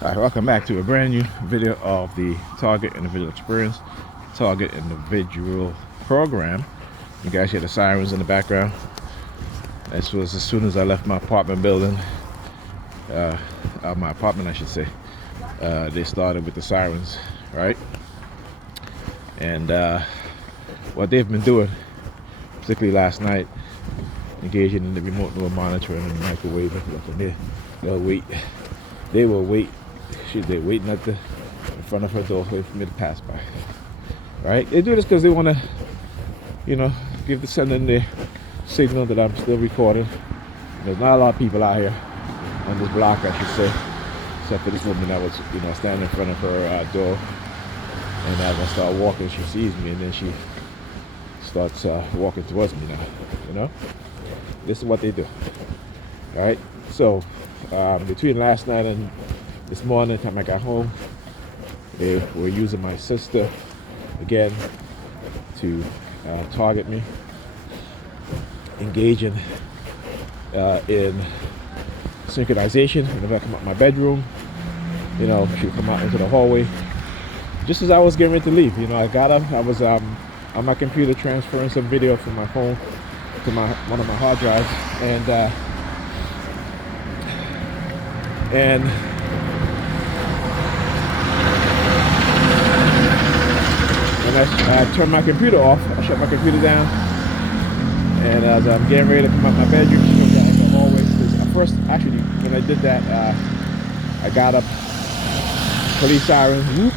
Alright, welcome back to a brand new video of the Target Individual Experience, Target Individual Program. You guys hear the sirens in the background. This was as soon as I left my apartment building, my apartment I should say. They started with the sirens, right? And what they've been doing, particularly last night, engaging in the remote door monitoring and the microwave, they'll wait. They will wait. They're waiting in front of her door, waiting for me to pass by. Right? They do this because they want to, send in their signal that I'm still recording. There's not a lot of people out here on this block, I should say, except for this woman that was, standing in front of her door. And as I start walking, she sees me, and then she starts walking towards me now. This is what they do. All right? So, between last night and this morning, time I got home, they were using my sister again to target me, engaging in synchronization. Whenever I come out my bedroom, she would come out into the hallway. Just as I was getting ready to leave, I got up. I was on my computer transferring some video from my phone to one of my hard drives, and I turned my computer off. I shut my computer down, and as I'm getting ready to come out my bedroom, she comes out in the hallway. At first, actually, when I did that, I got up, police siren, whoop.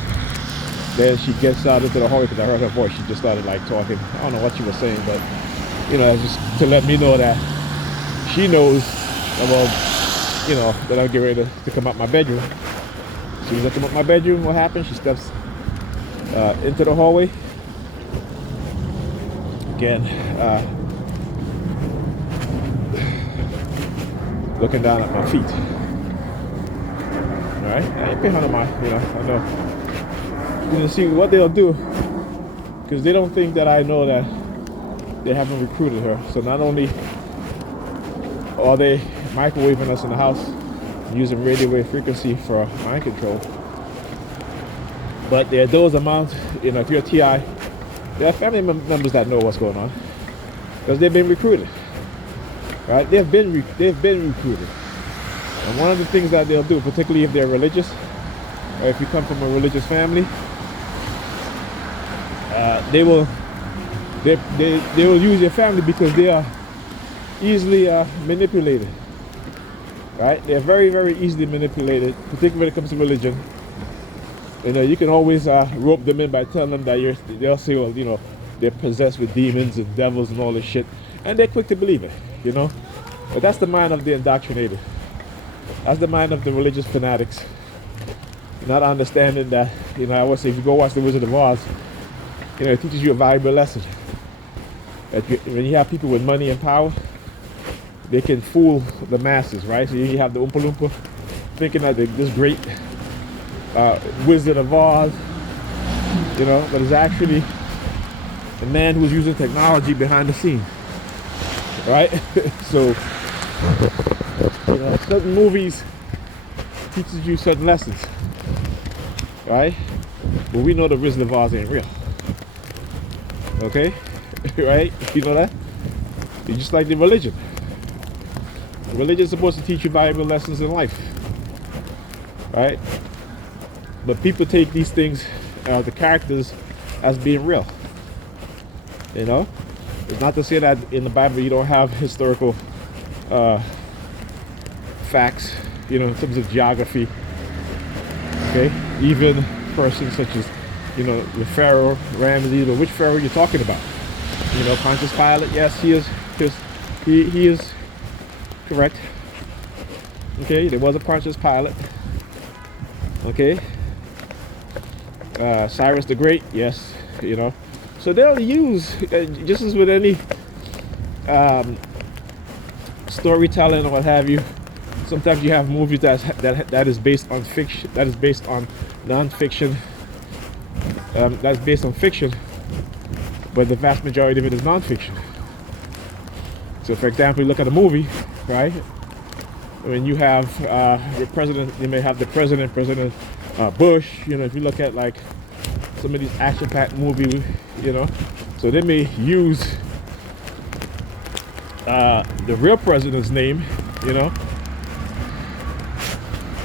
Then she gets out into the hallway because I heard her voice. She just started talking. I don't know what she was saying, but just to let me know that she knows about, that I'm getting ready to come out my bedroom. As soon as I come out my bedroom, what happens? She steps into the hallway. Again, looking down at my feet. All right, I ain't paying her no mind. I know. See what they'll do, because they don't think that I know that they haven't recruited her. So not only are they microwaving us in the house using radio wave frequency for mind control, but there are those amounts, if you're a TI, there are family members that know what's going on because they've been recruited. Right? They've been recruited. And one of the things that they'll do, particularly if they're religious, or if you come from a religious family, they will use your family because they are easily manipulated. Right? They're very, very easily manipulated, particularly when it comes to religion. You can always rope them in by telling them that they'll say, well, they're possessed with demons and devils and all this shit, and they're quick to believe it, But that's the mind of the indoctrinated. That's the mind of the religious fanatics. Not understanding that, I always say, if you go watch The Wizard of Oz, it teaches you a valuable lesson. That when you have people with money and power, they can fool the masses, right? So you have the Oompa Loompa thinking that this great Wizard of Oz, but it's actually the man who's using technology behind the scene, right? So, certain movies teaches you certain lessons, right? But we know the Wizard of Oz ain't real, okay? Right? You know that? It's just like the religion. Religion is supposed to teach you valuable lessons in life, right? But people take these things, the characters, as being real. It's not to say that in the Bible you don't have historical facts, in terms of geography. Okay, even persons such as, the Pharaoh, Ramses, but which Pharaoh you're talking about? Pontius Pilate. Yes, he is correct. Okay, there was a Pontius Pilate. Okay. Cyrus the Great, yes, So they'll use, just as with any storytelling or what have you, sometimes you have movies that is based on fiction, that is based on non-fiction, that's based on fiction, but the vast majority of it is non-fiction. So for example, you look at a movie, right? When you have your president, you may have the President Bush. You know, if you look at like some of these action-packed movies, you know, so they may use the real president's name, you know,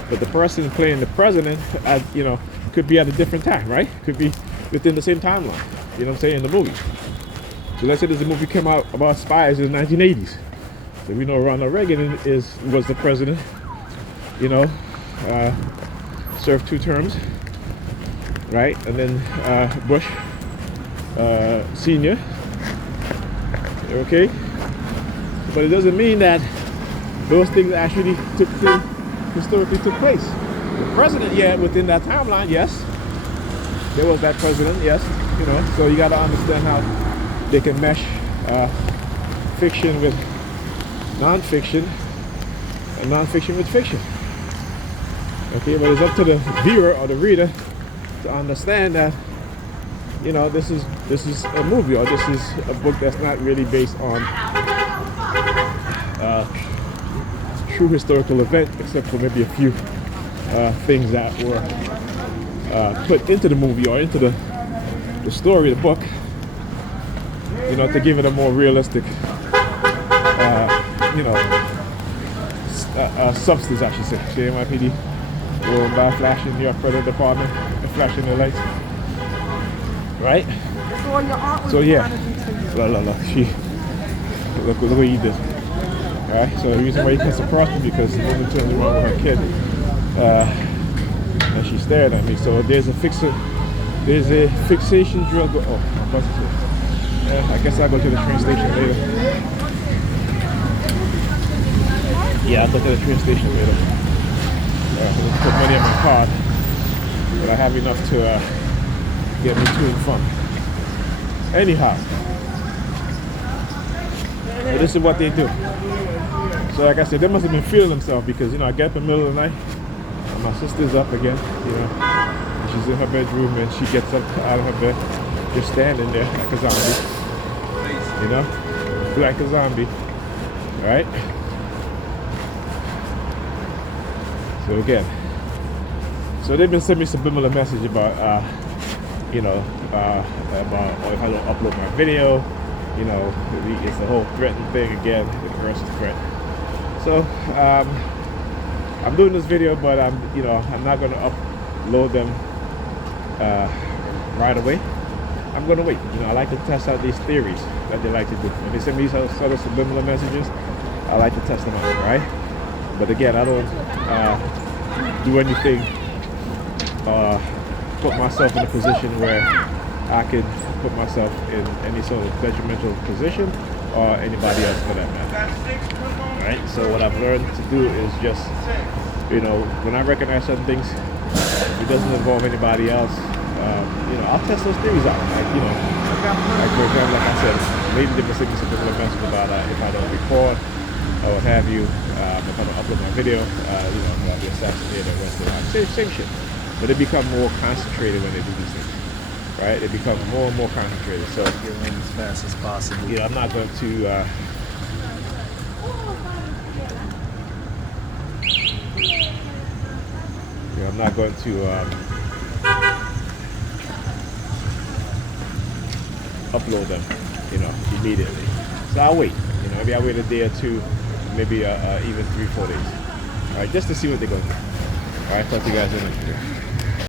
but the person playing the president, you know, could be at a different time, right? Could be within the same timeline. You know what I'm saying? In the movie. So let's say there's a movie came out about spies in the 1980s. So we know Ronald Reagan was the president. You know, served 2 terms, right? And then Bush Senior. Okay, but it doesn't mean that those things actually historically took place. The president, yeah, within that timeline, yes, there was that president, yes, you know. So you got to understand how they can mesh fiction with non-fiction and non-fiction with fiction. Okay, but it's up to the viewer or the reader to understand that, you know, this is a movie, or this is a book that's not really based on true historical event, except for maybe a few things that were put into the movie or into the story, the book, you know, to give it a more realistic, you know, substance, I should say. NYPD going by flashing your credit department and flashing the lights, right? So yeah, look what you did. All right. So the reason why you can surprise me because the woman turned around with her kid, and she stared at me. So there's a fixation drill. Oh, bus is here. Yeah, I guess I'll go to the train station later. Yeah, I'll go to the train station later. Let's put money on my card, but I have enough to get me to and from. Anyhow, so this is what they do. So like I said, they must have been feeling themselves because, you know, I get up in the middle of the night and my sister's up again, you know, and she's in her bedroom and she gets up out of her bed, just standing there like a zombie, you know, like a zombie, right? So again, so they've been sending me subliminal message about, you know, about if I don't upload my video, you know, it's the whole threatening thing again, the versus threat. So I'm doing this video, but I'm not going to upload them right away. I'm going to wait. You know, I like to test out these theories that they like to do. When they send me sort of subliminal messages, I like to test them out, right? But again, I don't do anything, put myself in a position where I can put myself in any sort of detrimental position or anybody else for that matter. Right? So what I've learned to do is just, you know, when I recognize certain things, it doesn't involve anybody else. You know, I'll test those theories out. Like, you know, like for example, like I said, maybe they can send me some particular message about if I don't record or what have you, if I don't upload my video, you know, I'll be assassinated or arrested. Same shit. But they become more concentrated when they do these things. Right? They become more and more concentrated. So get in as fast as possible. Yeah, I'm not going to I'm not going to upload them, you know, immediately. So I'll wait. You know, maybe I'll wait a day or two, maybe even 3-4 days. All right, just to see what they're going to do. All right, talk to you guys in a minute.